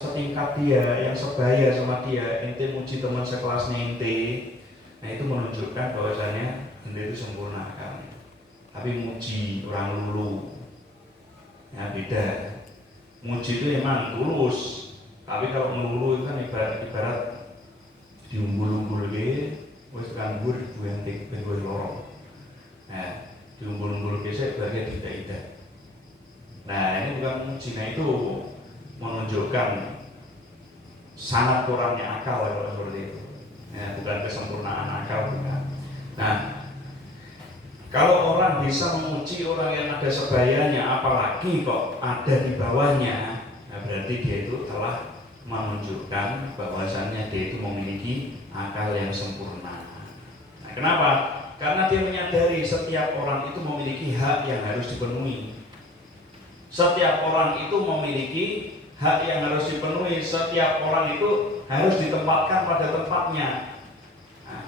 setingkat dia, yang sebaya sama dia, ente muji teman sekelasnya ente, nah itu menunjukkan bahwasanya ente itu sempurna kan. Tapi muji orang lulu, ya beda. Muji itu memang tulus, tapi kalau melulu itu kan ibarat diumbul-umbul ge, wis kanggur buentik ben lorong. Nah, diumbul-umbul ge sebagai tidak. Nah, ini bukan muji, nah itu menunjukkan sangat kurangnya akal kalau seperti itu. Ya, bukan kesempurnaan akal, bukan. Nah, kalau orang bisa memuji orang yang ada sebayanya, apalagi kok ada di bawahnya, nah berarti dia itu telah menunjukkan bahwasannya dia itu memiliki akal yang sempurna. Nah, kenapa? Karena dia menyadari setiap orang itu memiliki hak yang harus dipenuhi. Setiap orang itu memiliki hak yang harus dipenuhi. Setiap orang itu harus ditempatkan pada tempatnya. Nah,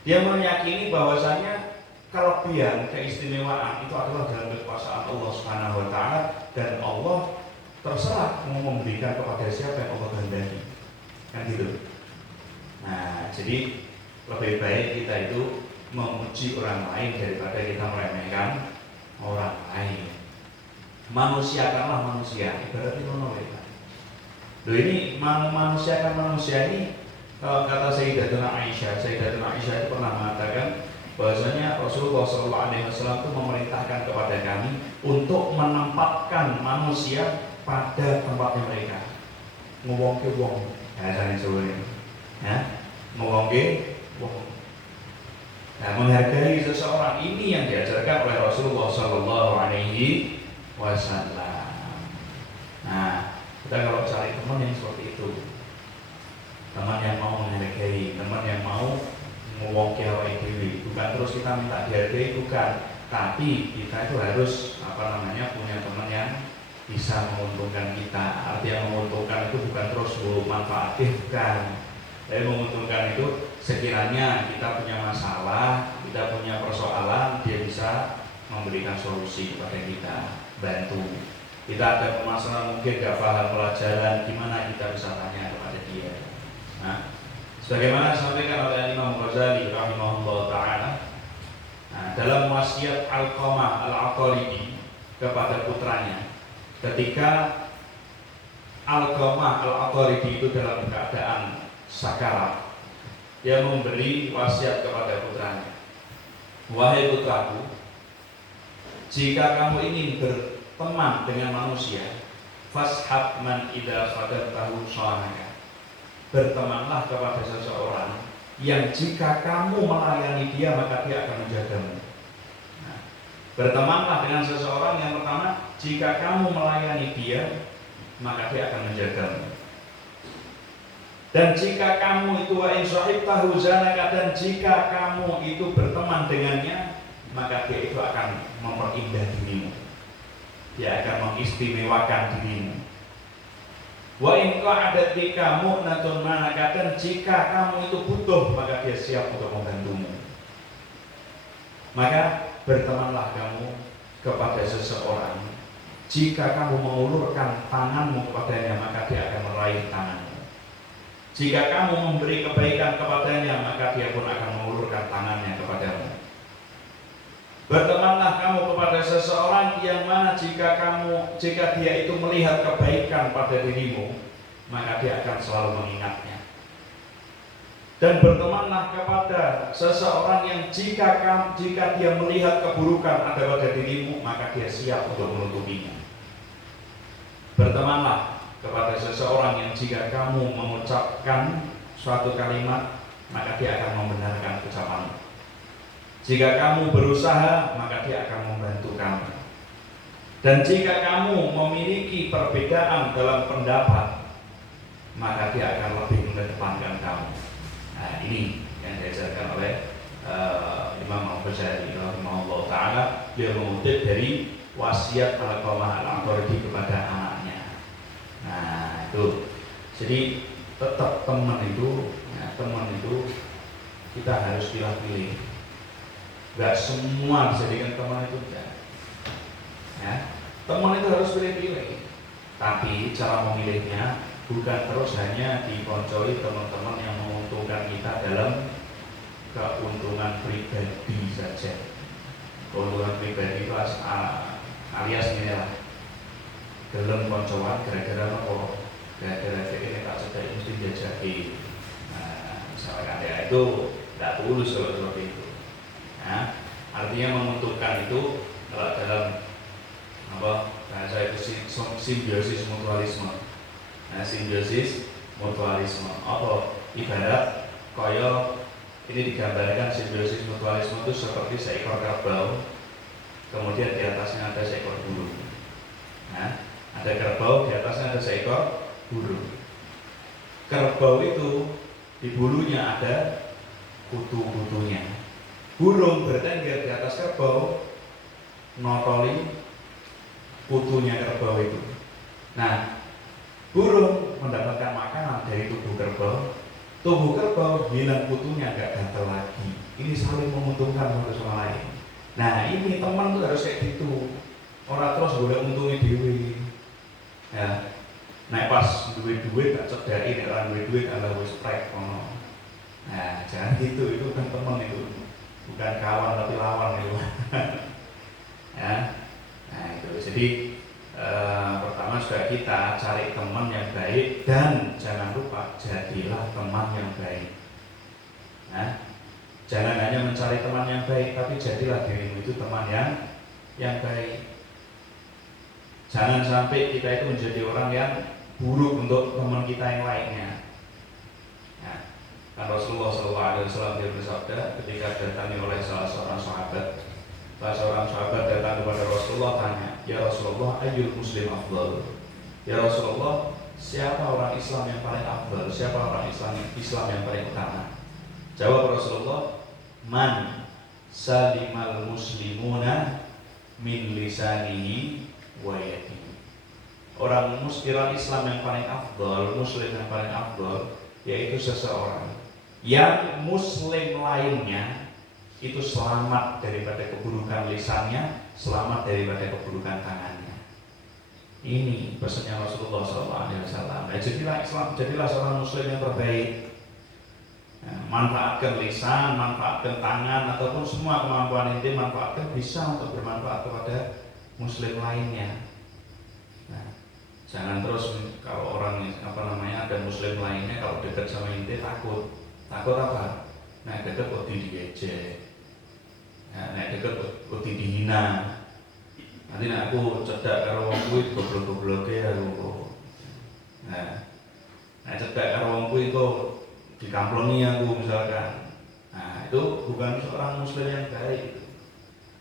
dia meyakini bahwasanya kelebihan, keistimewaan itu adalah dalam kekuasaan Allah Subhanahu wa taala, dan Allah terserah mau memberikan kepada siapa yang Allah kehendaki. Kan gitu. Nah, jadi lebih baik kita itu memuji orang lain daripada kita meremehkan orang lain. Manusiakanlah manusia, ibaratnya ngono ya. Loh, ini manusiakan manusia ini, kalau kata Sayyidatuna Aisyah itu pernah mengatakan bahwasanya Rasulullah SAW itu memerintahkan kepada kami untuk menempatkan manusia pada tempatnya mereka. Ngomongke wong, bahasane Jawa ini. Ya, ngomongke wong. Nah, menghargai seseorang ini yang diajarkan oleh Rasulullah SAW. Nah, kita kalau cari teman yang seperti itu, teman yang mau menghargai, teman yang mau ngewongke awake dhewe, bukan terus kita minta dihargai, bukan, tapi kita itu harus punya teman yang bisa menguntungkan kita. Artinya menguntungkan itu bukan terus manfaatif, bukan. Tapi menguntungkan itu sekiranya kita punya masalah, kita punya persoalan, dia bisa memberikan solusi kepada kita, bantu. Kita ada permasalahan mungkin gak paham pelajaran, gimana kita bisa tanya kepada dia. Nah, sebagaimana disampaikan oleh Imam Ghazali rahimahullah ta'ala, nah, dalam wasiat Alqamah Al-Aqaridi kepada putranya, ketika Alqamah Al-Aqaridi itu dalam keadaan sakarat, dia memberi wasiat kepada putranya, wahai putraku, jika kamu ingin berteman dengan manusia, fashab man idza khadabtahu shanaka. Bertemanlah kepada seseorang yang jika kamu melayani dia maka dia akan menjagamu. Nah, bertemanlah dengan seseorang yang pertama, jika kamu melayani dia maka dia akan menjagamu. Dan jika kamu itu wa in sahibtahu zanaka, dan jika kamu itu berteman dengannya, maka dia itu akan memperindah dirimu, dia akan mengistimewakan dirimu. Wa in qa'adatika mu'natun ma'aka, dan jika kamu itu butuh maka dia siap untuk membantumu. Maka bertemanlah kamu kepada seseorang, jika kamu mengulurkan tanganmu kepadanya maka dia akan meraih tanganmu. Jika kamu memberi kebaikan kepadanya maka dia pun akan mengulurkan tangannya kepadamu. Bertemanlah kamu kepada seseorang yang mana jika dia itu melihat kebaikan pada dirimu, maka dia akan selalu mengingatnya. Dan bertemanlah kepada seseorang yang jika dia melihat keburukan ada pada dirimu, maka dia siap untuk menutupinya. Bertemanlah kepada seseorang yang jika kamu mengucapkan suatu kalimat, maka dia akan membenarkan ucapanmu. Jika kamu berusaha, maka dia akan membantu kamu. Dan jika kamu memiliki perbedaan dalam pendapat, maka dia akan lebih mengedepankan kamu. Nah, ini yang diajarkan oleh Imam Ghazali rahimahullah ta'ala. Dia mengutip dari wasiat Alqamah Al-Aqaridi kepada anaknya. Nah, itu. Jadi tetap teman itu kita harus pilih-pilih. Gak semua dijadikan teman itu, enggak. Ya, teman itu harus pilih-pilih. Tapi cara memilihnya bukan terus hanya dikoncoi teman-teman yang menguntungkan kita dalam keuntungan pribadi saja. Keuntungan pribadi itu alias ini lah, gelem koncoan gara-gara apa? Gara-gara ini tak sedang mesti dijajaki. Nah, misalkan ya itu tidak tulus kalau seperti itu. Nah, artinya menguntungkan itu kalau dalam apa bahasa itu simbiosis mutualisme. Nah, simbiosis mutualisme apa? Ibarat koyo ini digambarkan simbiosis mutualisme itu seperti seekor kerbau, kemudian di atasnya ada seekor burung. Nah, ada kerbau, di atasnya ada seekor burung. Kerbau itu di bulunya ada kutu-kutunya. Burung bertengger di atas kerbau, notoli kutunya kerbau itu. Nah, burung mendapatkan makanan dari tubuh kerbau. Tubuh kerbau hilang kutunya, gak gatel lagi. Ini saling menguntungkan satu sama lain. Nah, ini teman tuh harus kayak gitu. Orang terus boleh untungnya dewi. Ya, nah pas duit gak cedai, nek orang duit adalah wis prek kono. Nah, jangan gitu, itu kan teman itu. Bukan kawan tapi lawan itu. Ya. Nah, itu. Jadi pertama juga kita cari teman yang baik dan jangan lupa jadilah teman yang baik. Nah, jangan hanya mencari teman yang baik, tapi jadilah dirimu itu teman yang baik. Jangan sampai kita itu menjadi orang yang buruk untuk teman kita yang lainnya. Nah, kan Rasulullah SAW dia bersabda ketika datangi oleh salah seorang sahabat datang kepada Rasulullah tanya, ya Rasulullah, ayyul muslim afdal? Ya Rasulullah, siapa orang Islam yang paling afdal? Siapa orang Islam yang paling utama? Jawab Rasulullah, man salimal muslimuna min lisanihi wa yadihi. Orang Islam yang paling afdal, muslim yang paling afdal, yaitu seseorang yang muslim lainnya itu selamat daripada keburukan lisannya, selamat daripada keburukan tangannya. Ini pesannya Rasulullah SAW. Nah, jadilah seorang muslim yang terbaik. Nah, manfaatkan lisan, manfaatkan tangan, ataupun semua kemampuan inti manfaatkan bisa untuk bermanfaat kepada muslim lainnya. Nah, jangan terus kalau orang ada muslim lainnya kalau dekat sama inti takut apa? Nah, dekat kok diejek. Nah, nek deket kuti dihina. Nanti nek aku cedak karo wong kuwi goblok-gobloke aku. Nah, nek cedak karo wong kuwi kok dikamplongi aku misalkan. Nah, itu bukan seorang muslim yang baik.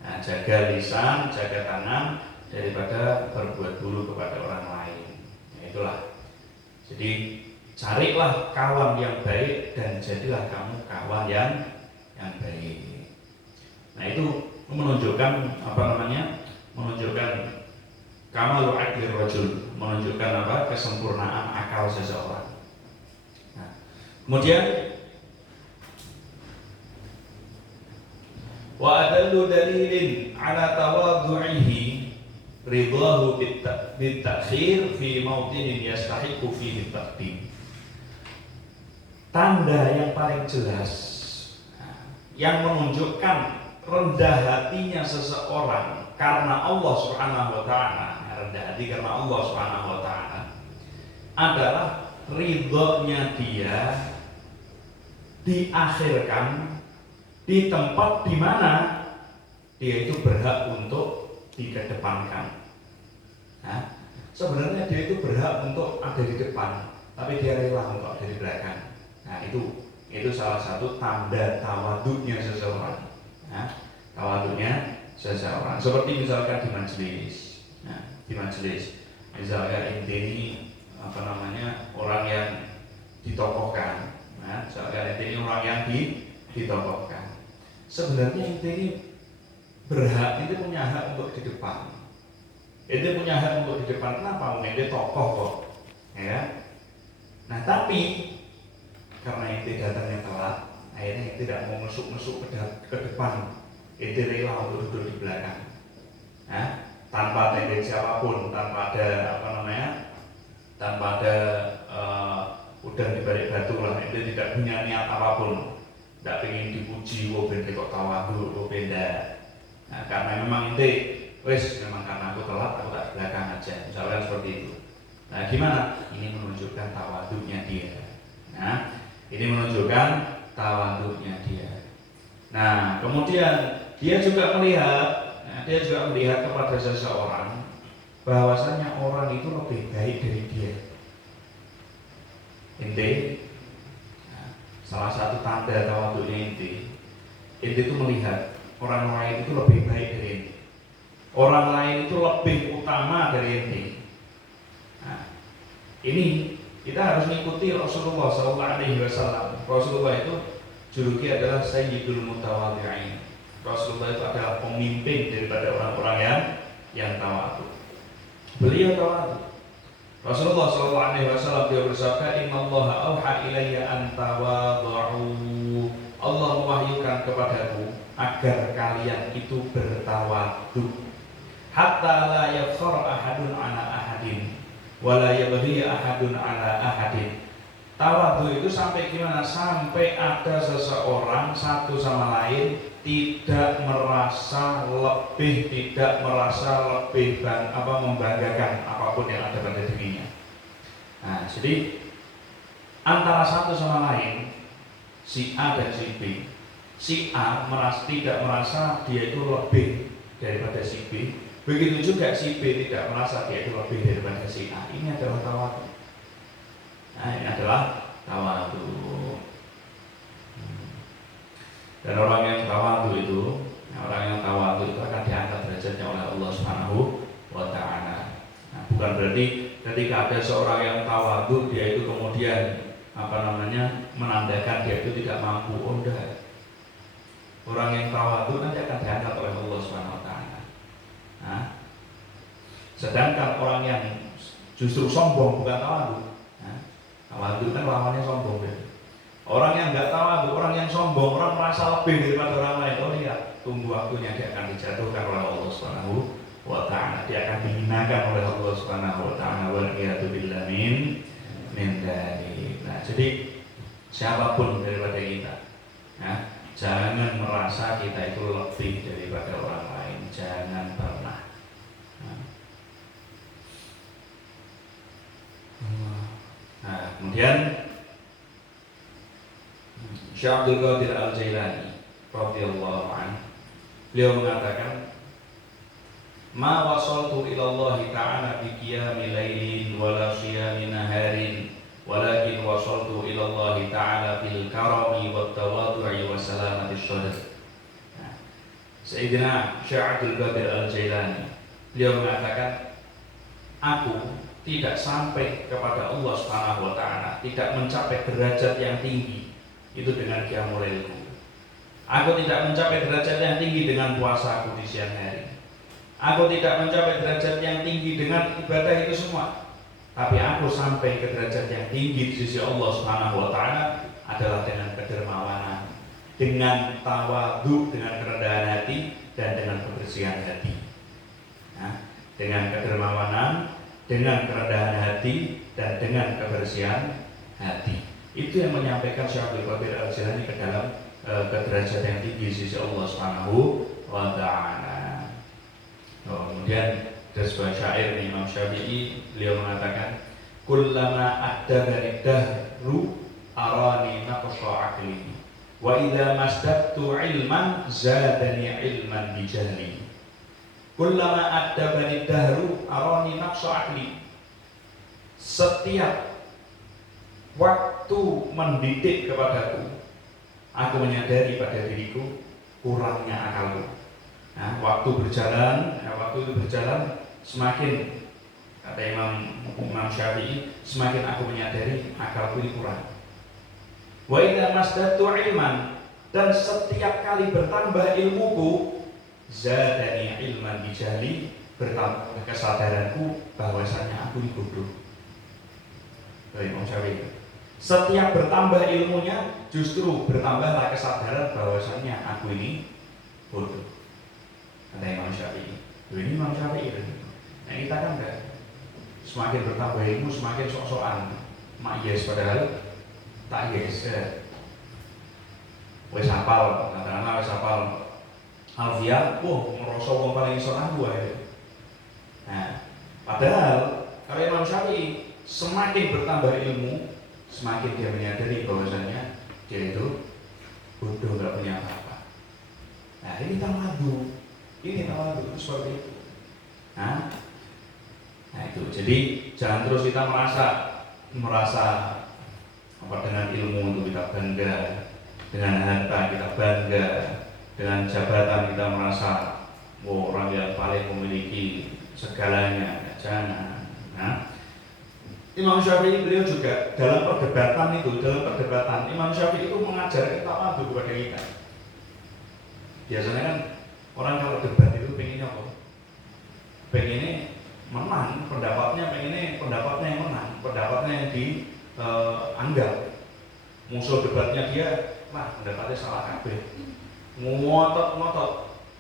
Nah, jaga lisan, jaga tangan daripada berbuat buruk kepada orang lain. Nah, itulah. Jadi carilah kawan yang baik dan jadilah kamu kawan yang baik. Nah, itu menunjukkan menunjukkan kamalul aqlir rajul, menunjukkan kesempurnaan akal seseorang. Nah, kemudian wa adallu dalilin ala tawadhu'ihi ridahu bit-ta'khir fi mawtinin yastahiqu fihi at-taqdim. Tanda yang paling jelas yang menunjukkan rendah hatinya seseorang karena Allah Subhanahu wa taala, rendah hati karena Allah Subhanahu wa taala adalah ridhonya dia diakhirkan di tempat di mana dia itu berhak untuk dikedepankan. Nah, sebenarnya dia itu berhak untuk ada di depan, tapi dia rela untuk ada di belakang. Nah, itu salah satu tanda tawadhunya seseorang. Nah, tawadhunya seseorang. Seperti misalkan di majelis. Nah, di majelis, misalkan ini orang yang ditokohkan. Nah, misalkan ini orang yang ditokohkan. Sebenarnya ini berhak, itu punya hak untuk di depan. Itu punya hak untuk di depan. Kenapa? Ini tokoh kok. Ya. Nah, tapi karena itu datangnya telat, akhirnya tidak mau mesuk-mesuk ke depan. Itu rela untuk duduk di belakang. Nah, tanpa tendensi apapun, tanpa ada udang di balik batu lah, ente tidak punya niat apapun, tidak ingin dipuji, ente kok tawadhu, benda. Nah, karena memang ente, memang karena aku telat, aku tak belakang aja, misalnya seperti itu. Nah, gimana? Ini menunjukkan tawadhunya dia. Nah, ini menunjukkan tawadhunya dia. Nah, kemudian dia juga melihat kepada seseorang bahwasanya orang itu lebih baik dari dia. Ente, nah, salah satu tanda tawadhunya ente itu melihat orang lain itu lebih baik dari ente. Orang lain itu lebih utama dari ente. Nah, ini kita harus mengikuti Rasulullah SAW. Rasulullah itu juluki adalah Sayyidul Mutawadhi'in. Rasulullah itu adalah pemimpin daripada orang-orang yang tawadhu. Beliau tawadhu. Rasulullah SAW dia bersabda, Innallaha auha ilayya an tawadhu. Allah mewahyukan kepadaku agar kalian itu bertawadhu. Hatta la yafkhar ahadun ala ahadin wala yabghi ahadun ala ahadin. Tawadhu itu sampai gimana? Sampai ada seseorang satu sama lain tidak merasa lebih membanggakan apapun yang ada pada dirinya. Nah, jadi antara satu sama lain, si A dan si B, si A tidak merasa dia itu lebih daripada si B. Begitu juga si B tidak merasa dia itu lebih daripada si A. Ini adalah tawadhu. Nah, ini adalah tawadhu. Dan orang yang tawadhu itu akan diangkat derajatnya oleh Allah Subhanahu wa taala. Nah, bukan berarti ketika ada seorang yang tawadhu dia itu kemudian menandakan dia itu tidak mampu. Oh, enggak. Orang yang tawadhu nanti akan diangkat oleh Allah Subhanahu wa taala. Nah, sedangkan orang yang justru sombong bukan tawadhu. Nah, tawadhu kan lawannya sombong. Orang yang nggak tawadhu, orang yang sombong, orang merasa lebih daripada orang lain. Oh iya, tunggu waktunya dia akan dijatuhkan oleh Allah Subhanahu wa taala. Dia akan dihinakan oleh Allah Subhanahu wa taala. Wa iyadu billah min dzalik. Nah, jadi siapapun daripada kita, nah, jangan merasa kita itu lebih daripada orang lain. Jangan pernah. Nah, kemudian Syekh Abdul Qadir Al-Jailani radhiyallahu anhu, beliau mengatakan, ma wasaltu ila Allah ta'ala bi qiyami lailin wala siyami naharin walakin wasaltu ila Allah ta'ala bil karami wat tawadhu'i wa salamati sadr. Sayyidina Syekh Abdul Qadir Al-Jailani, beliau mengatakan, aku tidak sampai kepada Allah Subhanahu wa taala, tidak mencapai derajat yang tinggi itu dengan qiyamul lailku. Aku tidak mencapai derajat yang tinggi dengan puasaku di siang hari. Aku tidak mencapai derajat yang tinggi dengan ibadah itu semua. Tapi aku sampai ke derajat yang tinggi di sisi Allah Subhanahu wa taala adalah dengan kedermawanan, dengan tawadhu, dengan kerendahan hati dan dengan kebersihan hati. Nah, dengan kedermawanan, dengan kerendahan hati dan dengan kebersihan hati. Itu yang menyampaikan Syekh Abdul Qadir Al-Jailani ke dalam ke derajat yang tinggi di sisi Allah Subhanahu wa taala. Kemudian ada sebuah syair Imam Syafi'i, beliau mengatakan, kullama addabani dahru arani naqsha aqli wa idza masdaqtu ilman zadani ilman bijahli. Kullama addabani dahru arani naqsha aqli. Setiap waktu mendidik kepadaku, aku menyadari pada diriku kurangnya akalku. Nah, waktu itu berjalan, semakin, kata Imam Syafi'i, semakin aku menyadari akalku ini kurang. Wa idza masdatu ilman, dan setiap kali bertambah ilmuku, zadani ilman bijahli, bertambah kesadaranku bahwasanya aku ini bodoh. Dari Imam Syafi'i. Setiap bertambah ilmunya, justru bertambahlah kesadaran bahwasanya aku ini bodoh. Kata Imam Syafi'i. Ini Imam Syafi'i. Nah, kita kan enggak. Semakin bertambah ilmu, semakin sok-sokan. mak yes padahal tak yes ya. Wes hafal, katakanlah wes hafal Alfian, ngerasa wong paling iso nahwu ae. Nah, padahal kalau Imam Syafi'i semakin bertambah ilmu, semakin dia menyadari bahwasanya dia itu bodoh, nggak punya apa-apa. Nah, ini tawadhu itu seperti itu. Nah itu. Jadi jangan terus kita merasa apa dengan ilmu itu kita bangga, dengan harta kita bangga, dengan jabatan kita merasa orang yang paling memiliki segalanya. Jangan. Nah, Imam Syafi'i beliau juga dalam perdebatan Imam Syafi'i itu mengajarkan tawadhu kepada kita. Biasanya kan orang kalau debat itu pengennya apa? Pengennya menang, pengennya pendapatnya yang menang, pendapatnya yang dianggap. Musuh debatnya dia, pendapatnya salah kabeh. Ngotot.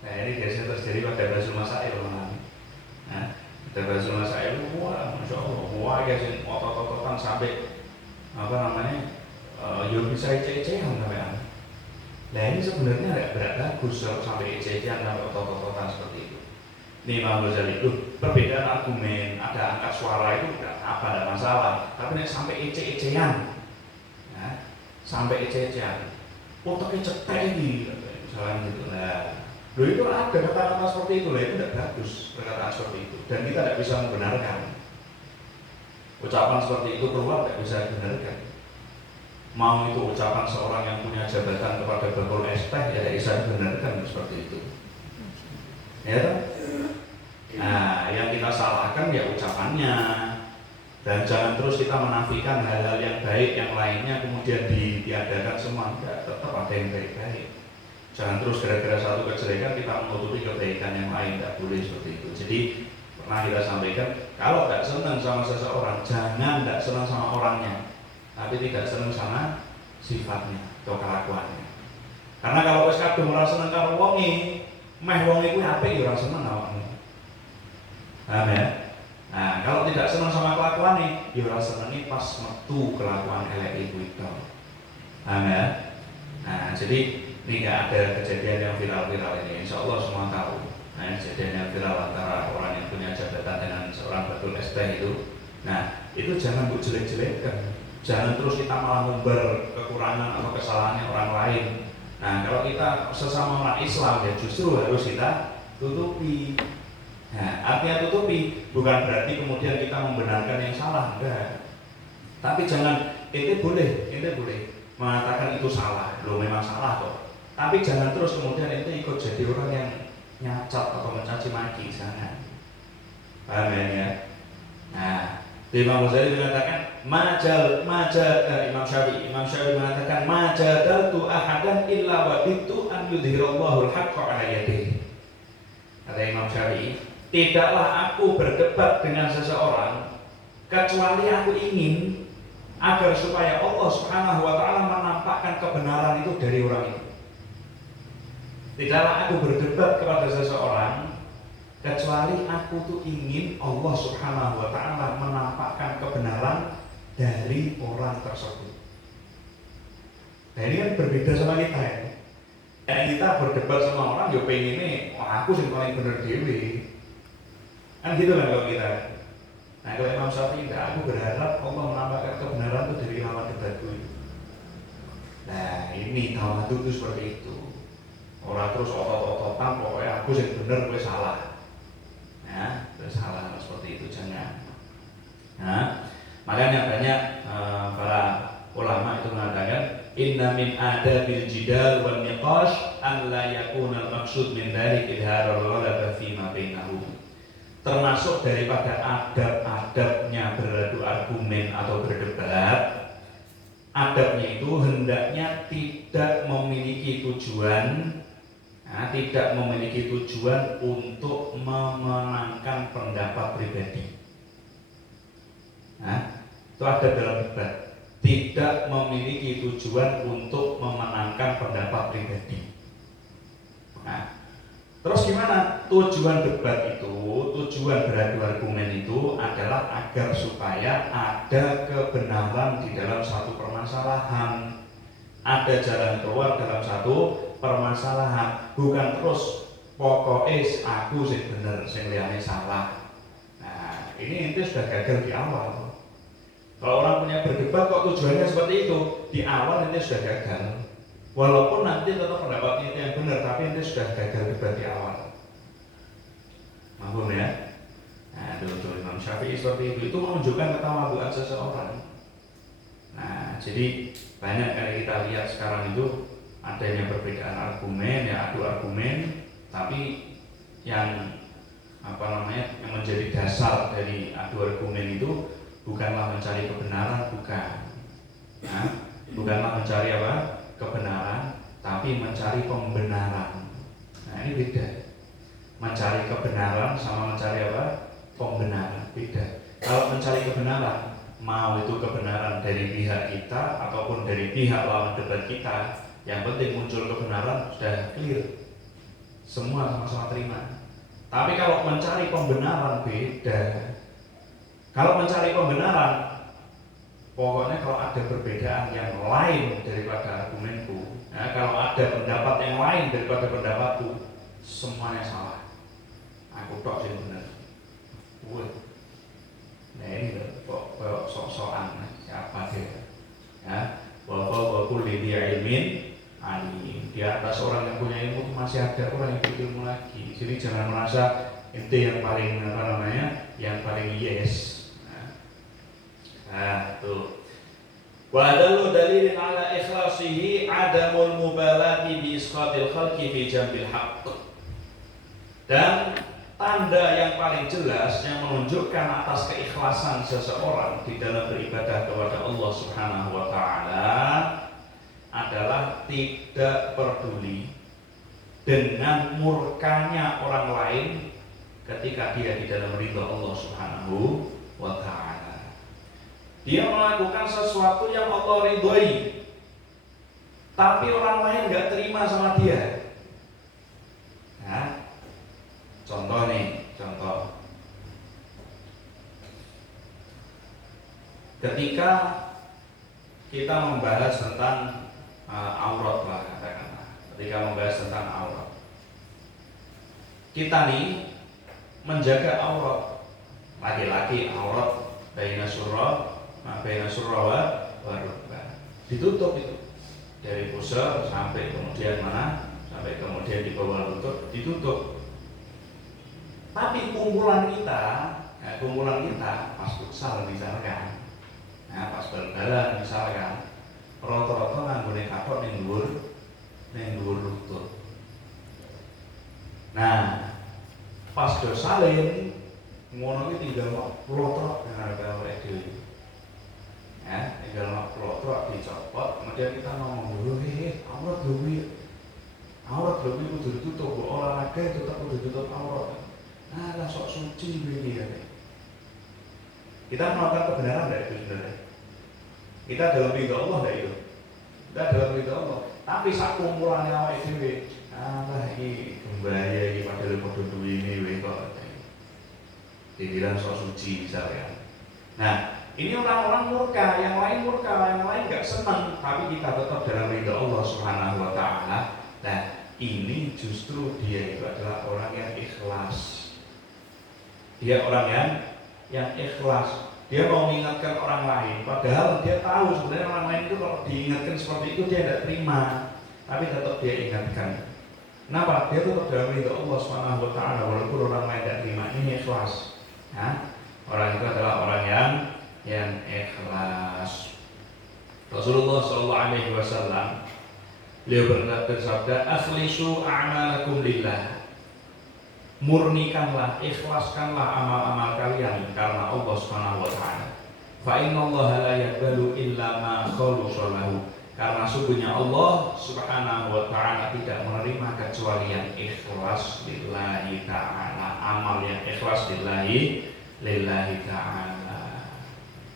Nah, ini biasanya terjadi pada Basul Masail. Nah, pada Basul Masail, Masya Allah, yang otot-ototan sampai bisa ece-ecehan sampai. Nah, ini sebenarnya agak berat bagus sampai ece-ecehan sampai otot-ototan seperti itu. Ini Imam Ghazali itu perbedaan argumen, ada angkat suara itu ada masalah. Tapi sampai ece-ecehan, sampai ece-ecehan, otaknya cetek ini, misalnya gitu. Nah, itu ada kata-kata seperti itu, itu tidak bagus perkataan seperti itu, dan kita tidak bisa membenarkan. Ucapan seperti itu keluar tidak bisa dibenarkan. Mau itu ucapan seorang yang punya jabatan kepada Bakul Esteh, ya tidak bisa dibenarkan seperti itu. Ya, nah, yang kita salahkan ya ucapannya, dan jangan terus kita menafikan hal-hal yang baik yang lainnya kemudian ditiadakan semua. Enggak, tetap ada yang baik-baik. Jangan terus gara-gara satu kejelekan kita menutupi kebaikan yang lain, tidak boleh seperti itu. Jadi pernah kita sampaikan, kalau tidak senang sama seseorang, jangan tidak senang sama orangnya, tapi tidak senang sama sifatnya atau kelakuannya. Karena kalau wis kadung ora seneng karo wonge, meh wong iku apik ya ora seneng awakmu. Paham ya? Nah, kalau tidak senang sama kelakuannya, ya ora senengi pas metu kelakuan elek iku itu. Paham ya? Nah, jadi ini nggak ada kejadian yang viral-viral ini. Insya Allah semua tahu. Nah, kejadian yang viral antara orang yang punya jabatan dengan seorang Bakul Esteh itu. Nah, itu jangan buat jelek-jelekkan. Jangan terus kita malah member kekurangan atau kesalahannya orang lain. Nah, kalau kita sesama orang Islam ya justru harus kita tutupi. Nah, artinya tutupi bukan berarti kemudian kita membenarkan yang salah, enggak. Tapi jangan, ente boleh mengatakan itu salah, lo memang salah kok. Tapi jangan terus kemudian ente ikut jadi orang yang nyacat atau mencaci maki, jangan. Paham ya? Nah, Imam Ghazali mengatakan Imam Syafi'i mengatakan majadaltu ahadan illa wadittu an yudhirallahu al-haqqa ala yadihi. Kata Imam Syafi'i, tidaklah aku berdebat dengan seseorang kecuali aku ingin agar supaya Allah Subhanahu wa taala menampakkan kebenaran itu dari orang itu. Tidaklah aku berdebat kepada seseorang kecuali aku tuh ingin Allah Subhanahu wa taala menampakkan kebenaran dari orang tersebut. Nah, ini kan berbeda sama kita ya. Yang kita berdebat sama orang, yo pengennya aku sing paling bener dewe. Kan gitu kan kalau kita. Nah, kalau Imam Syafi'i enggak, aku berharap Allah menampakkan kebenaran itu dari lawan debatku. Nah, ini tawadhu itu seperti itu. Orang terus otot-ototan, pokoknya aku sing bener, gue salah. Ya, salah seperti itu jangan. Nah, makanya banyak para ulama itu mengatakan inna min adabil jidal wal niqash an la yakuna al-maqsud min dzalik idharul ghalaba fi ma bainahum. Termasuk daripada adab-adabnya beradu argumen atau berdebat, adabnya itu hendaknya tidak memiliki tujuan untuk memenangkan pendapat pribadi. Nah, itu ada dalam debat. Tidak memiliki tujuan untuk memenangkan pendapat pribadi. Nah, Terus gimana? Tujuan debat itu, tujuan beradu argumen itu adalah agar supaya ada kebenaran di dalam satu permasalahan, ada jalan keluar dalam satu permasalahan, bukan terus pokoknya aku sing bener, sing liyane salah. Nah, ini ente sudah gagal di awal. Kalau orang punya berdebat kok tujuannya seperti itu, di awal ente sudah gagal. Walaupun nanti tetap pendapatnya itu yang benar, tapi ente sudah gagal debat di awal. Mahfum ya? Nah, itu Imam Syafi'i seperti itu menunjukkan ketawaduan seseorang. Nah, jadi banyak kali kita lihat sekarang itu adanya perbedaan argumen, ya adu argumen, tapi yang yang menjadi dasar dari adu argumen itu bukanlah mencari kebenaran, bukan. Nah, bukanlah mencari kebenaran, tapi mencari pembenaran. Nah, ini beda. Mencari kebenaran sama mencari pembenaran, beda. Kalau mencari kebenaran, mau itu kebenaran dari pihak kita ataupun dari pihak lawan debat kita, yang penting muncul kebenaran sudah clear. Semua sama-sama terima. Tapi kalau mencari pembenaran beda. Kalau mencari pembenaran, pokoknya kalau ada perbedaan yang lain daripada argumenku, ya, kalau ada pendapat yang lain daripada pendapatku, semuanya salah. Aku tok sing bener. Nah ini kok sok-sokan siapa dia? Ya, walaupun dia ilmin alim. Di atas orang yang punya ilmu masih ada orang yang punya ilmu lagi. Jadi jangan merasa ente yang paling yang paling yes. Nah, tuh. Wa dalil dalilin ala ikhlasihi adamul mubalati bi isqatil khalqi fi jambil haqq. Dan tanda yang paling jelas yang menunjukkan atas keikhlasan seseorang di dalam beribadah kepada Allah Subhanahu wa taala adalah tidak peduli dengan murkanya orang lain ketika dia di dalam ridha Allah Subhanahu wa taala. Dia melakukan sesuatu yang Allah ridhoi, tapi orang lain nggak terima sama dia. Nah, contoh. Ketika kita membahas tentang aurat lah katakanlah. Ketika membahas tentang aurat, kita nih menjaga aurat. Laki-laki aurat baina surah wa rukbah. Ditutup itu dari pusar sampai kemudian mana? Sampai kemudian di bawah lutut ditutup. Tapi kumpulan kita pas futsal misalkan, nah pas bal-balan misalkan, rata-rata nganggone kapok ning dhuwur lutut. Nah, pas do salin ngono iki tinggal plotrok dengan awake dhewe. Ya, tinggal plotrok dicopot, kemudian kita ngomong dulu, aurat lho kudu ditutup, olahraga tetap kudu ditutup aurat. Nah, lah sok suci begini ya. Kita melakukan kebenaran enggak itu sebenarnya? Kita dalam ridha Allah enggak itu? Kita dalam ridha Allah. Tapi sak kumpulannya awake dhewe, iki gembaya iki padahal padha duwe ini kok. Dibilang sok suci misalnya. Nah, ini orang-orang murka, yang lain enggak senang, tapi kita tetap dalam ridha Allah Subhanahu wa taala. Nah, ini justru dia itu adalah orang yang ikhlas. Dia orang yang ikhlas. Dia mau mengingatkan orang lain, padahal dia tahu sebenarnya orang lain itu kalau diingatkan seperti itu dia tidak terima, tapi tetap dia ingatkan. Kenapa? Dia tetap dalam ridha Allah Subhanahu wa taala walaupun orang lain tidak terima. Ini ikhlas. Ya? Orang itu adalah orang yang ikhlas. Rasulullah SAW beliau bersabda, "Akhlisu a'malakum lillah." Murnikanlah, ikhlaskanlah amal-amal kalian karena Allah Subhanahu wa taala. Fa innallaha la yaqbalu illa ma khalaqa lahu. Karena sungguhnya Allah Subhanahu wa taala tidak menerima kecuali yang ikhlas lillahi taala, amal yang ikhlas lillahi taala.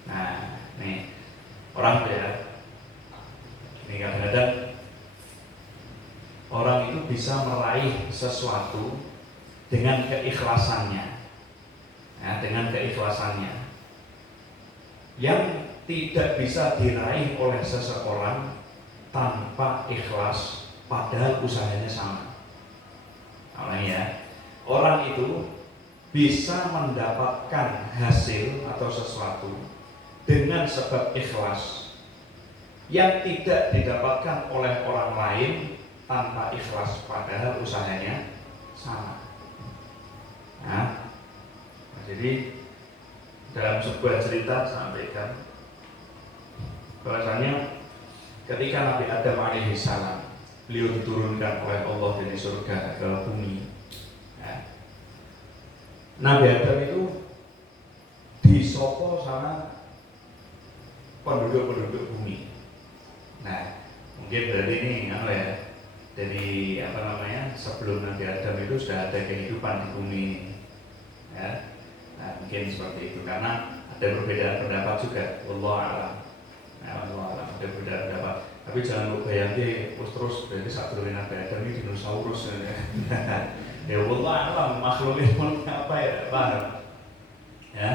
Nah, nih orang ini kadang-kadang orang itu bisa meraih sesuatu dengan keikhlasannya, ya, dengan keikhlasannya. Yang tidak bisa diraih oleh seseorang tanpa ikhlas, padahal usahanya sama. Ya, orang itu bisa mendapatkan hasil atau sesuatu dengan sebab ikhlas yang tidak didapatkan oleh orang lain tanpa ikhlas, padahal usahanya sama. Nah, jadi dalam sebuah cerita sampaikan bahwasanya ketika Nabi Adam alaihissalam, beliau diturunkan oleh Allah dari surga ke bumi. Ya. Nabi Adam itu disopo sama penduduk-penduduk bumi. Nah, mungkin dari ini dari sebelum Nabi Adam itu sudah ada kehidupan di bumi. Ya. Nah, mungkin seperti itu karena ada perbedaan pendapat juga. Wallahu a'lam. Ada perbedaan pendapat. Tapi jangan lupa bayangin terus berarti saat turun Nabi Adam ini dinosaurus. Ya wallahu a'lam makhluk itu apa ya, paham? Ya.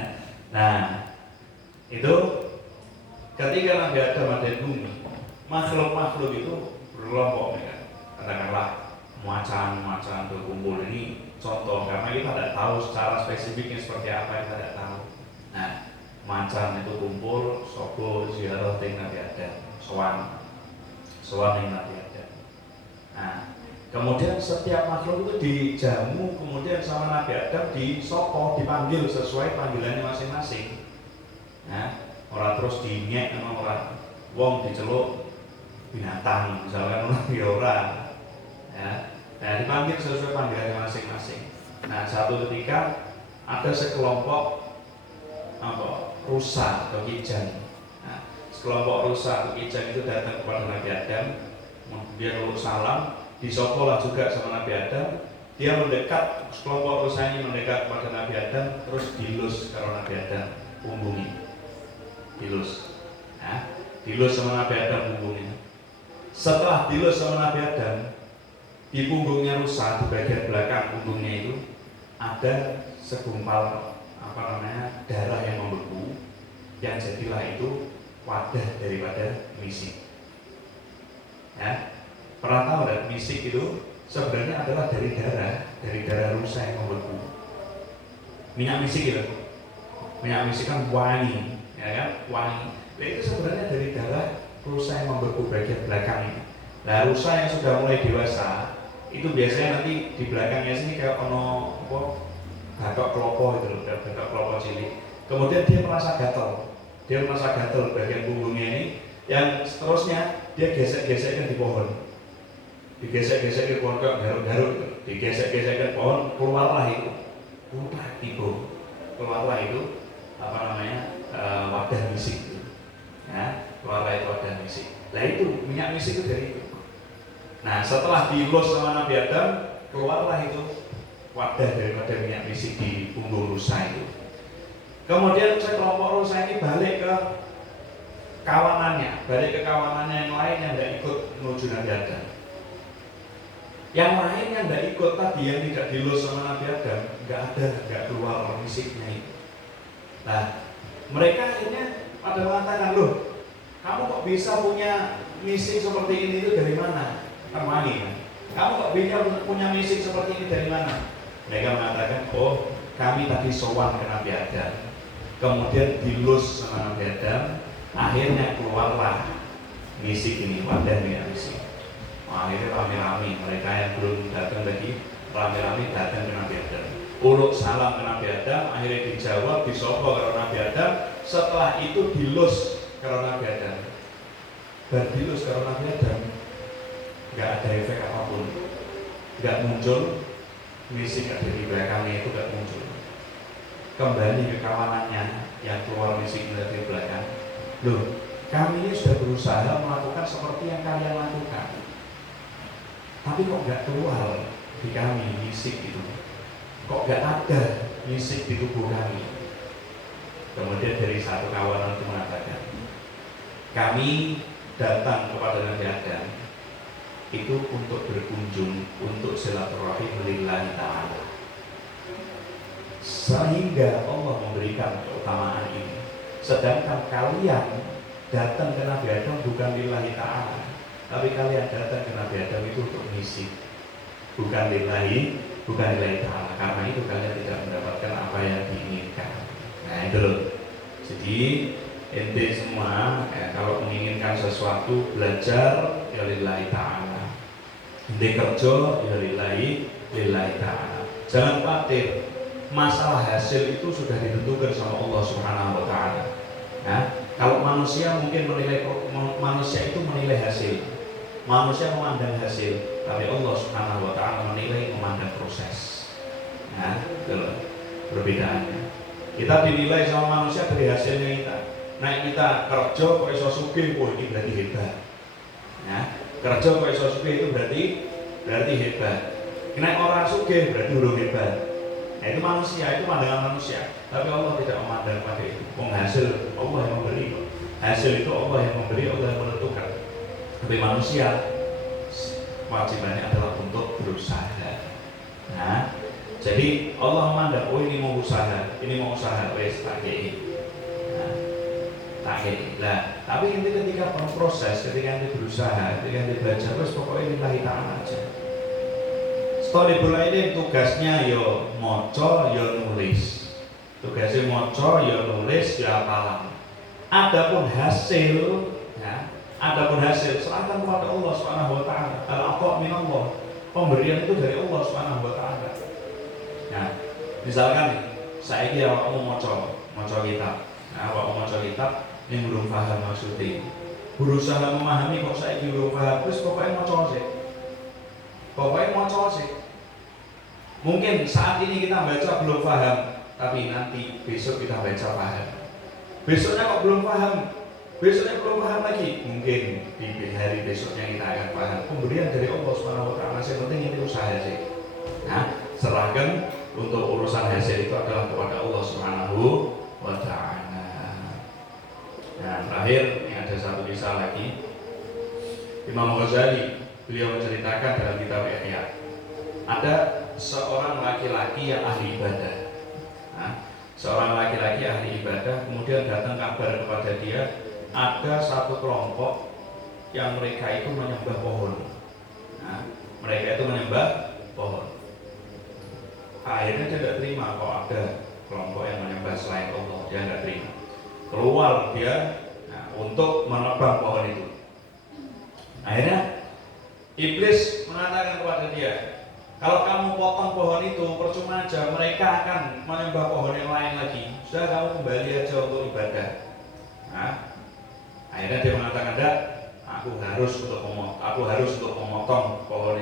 Nah, itu ketika Nabi Adam ada di bumi, makhluk-makhluk itu berkelompok, ya. Katakanlah macan berkumpul. Ini contoh karena kita tidak tahu secara spesifiknya seperti apa, kita tidak tahu. Nah, macan itu kumpul, sobo ziarah ting Nabi Adam, sowan ting Nabi Adam. Nah, kemudian setiap makhluk itu dijamu kemudian sama Nabi Adam, disopo, dipanggil sesuai panggilannya masing-masing. Nah, orang terus dinyek sama orang, wong diceluk binatang, misalkan orang. Ya. Nah, dipanggil sesuai panggilannya masing-masing. Nah, satu ketika ada sekelompok rusa atau kijang. Nah, sekelompok rusa atau kijang itu datang kepada Nabi Adam, kemudian meluk salam, disopolah juga sama Nabi Adam. Dia mendekat, sekelompok rusa ini mendekat kepada Nabi Adam, terus dilus kalau Nabi Adam punggungnya, dilus. Nah, dilus sama Nabi Adam punggungnya. Setelah dilus sama Nabi Adam, di punggungnya rusa, di bagian belakang punggungnya itu ada segumpal darah yang membeku, yang jadilah itu wadah daripada misik. Ya, pernah tahu dan misik itu sebenarnya adalah dari darah rusa yang membeku. Minyak misik itu, minyak misik kan wangi, ya kan, wangi. Nah, itu sebenarnya dari darah rusa yang membeku bagian belakang ini. Nah, rusa yang sudah mulai dewasa itu biasanya nanti di belakangnya sini kayak batok kelopo itu loh, batok kelopo cilik. Kemudian dia merasa gatal bagian punggungnya ini, yang seterusnya dia gesek-gesekkan di pohon, digesek-gesek ke pohon, garuk-garuk, digesek-gesekkan pohon, keluarlah itu wadah misik itu. Ya, keluarlah itu wadah misik. Nah, itu minyak misik itu dari itu. Nah, setelah dilus sama Nabi Adam, keluarlah itu wadah daripada minyak misik di punggung rusa itu. Kemudian sekelompok rusa ini balik ke kawanannya yang lain yang tidak ikut menuju Nabi Adam. Yang lain yang tidak ikut tadi, yang tidak dilus sama Nabi Adam, nggak keluar misiknya itu. Nah, mereka akhirnya pada mengatakan, loh, kamu kok bisa punya misik seperti ini itu dari mana? Kamu kok bisa punya misik seperti ini dari mana? Mereka mengatakan, oh, kami tadi sowan ke Nabi Adam, kemudian dilus sama Nabi Adam, akhirnya keluarlah misik ini, wadah minyak misik. Akhirnya rame-rame, mereka yang belum datang lagi, rame-rame datang ke Nabi Adam, uluk salam ke Nabi Adam, akhirnya dijawab, disopo ke Nabi Adam. Setelah itu dilus ke Nabi Adam. Berdilus ke Nabi Adam, nggak ada efek apapun, nggak muncul misik dari belakangnya, itu nggak muncul. Kembali ke kawanannya yang keluar misik dari belakang. Loh, kami ini sudah berusaha melakukan seperti yang kalian lakukan, tapi kok nggak keluar di kami misik itu, kok nggak ada misik di tubuh kami. Kemudian dari satu kawanan itu mengatakan, kami datang kepada Nabi Adam, itu untuk berkunjung, untuk silaturahim lillahi ta'ala. Sehingga Allah memberikan keutamaan ini. Sedangkan kalian datang ke Nabi Adam bukan lillahi ta'ala, tapi kalian datang ke Nabi Adam itu untuk misi, bukan lillahi ta'ala. Karena itu kalian tidak mendapatkan apa yang diinginkan. Nah itu loh. Jadi ente semua kalau menginginkan sesuatu, belajar ya lillahi ta'ala, ente kerja ya lillahi ta'ala. Jangan khawatir, masalah hasil itu sudah ditentukan sama Allah Subhanahu wa ta'ala. Nah, kalau manusia mungkin manusia itu menilai hasil, manusia memandang hasil, tapi Allah Subhanahu wa ta'ala memandang proses. Nah, itu loh perbedaannya. Kita dinilai sama manusia dari hasilnya kita. Nah, kita kerja kok iso sugih, ini berarti hebat. Nah, kerja kok iso sugih itu berarti hebat. Nek orang sugih berarti urung hebat. Nah, itu manusia, itu pandangan manusia. Tapi Allah tidak memandang pada itu. Hasil Allah yang memberi. Hasil itu Allah yang memberi, Allah yang menentukan. Tapi manusia wajibannya adalah untuk berusaha. Nah, jadi Allah memandang, oh ini mau usaha, wes tak kei. Nah, tak kei. Nah, tapi nanti ketika proses, ketika nanti berusaha, ketika nanti belajar, wes pokoknya lillahi ta'ala aja. Thalibul ilmi tugasnya yo moco yo nulis. Tugasnya moco yo nulis yo hafalan. Adapun hasil, ya, serahkan kepada Allah Subhanahu wa taala. Al-ata' min Allah. Pemberian itu dari Allah Subhanahu wa taala. Nah, misalkan nih, saiki awakmu moco kitab. Nah, awakmu moco kitab yang belum paham maksudnya. Berusaha memahami kok saiki belum paham, terus pokoknya moco sih. Mungkin saat ini kita baca belum paham, tapi nanti besok kita baca paham. Besoknya kok belum paham, besoknya belum paham lagi. Mungkin di hari besoknya kita akan paham. Pemberian dari Allah Subhanahu wa taala, yang penting ini usaha sih. Nah, serahkan untuk urusan hasil itu adalah kepada Allah Subhanahu wa taala. Nah, terakhir ini ada satu kisah lagi. Imam Ghazali beliau menceritakan dalam kitab Ihya, ada seorang laki-laki yang ahli ibadah. Nah, seorang laki-laki ahli ibadah kemudian datang kabar kepada dia ada satu kelompok yang mereka itu menyembah pohon. Nah, mereka itu menyembah pohon. Akhirnya dia tidak terima kok ada kelompok yang menyembah selain Allah, dia tidak terima. Keluar dia untuk menebang pohon itu. Akhirnya iblis mengatakan kepada dia, kalau kamu potong pohon itu percuma aja, mereka akan menyembah pohon yang lain lagi. Sudah kamu kembali aja untuk ibadah. Nah, akhirnya dia mengatakan, aku harus untuk memotong pohon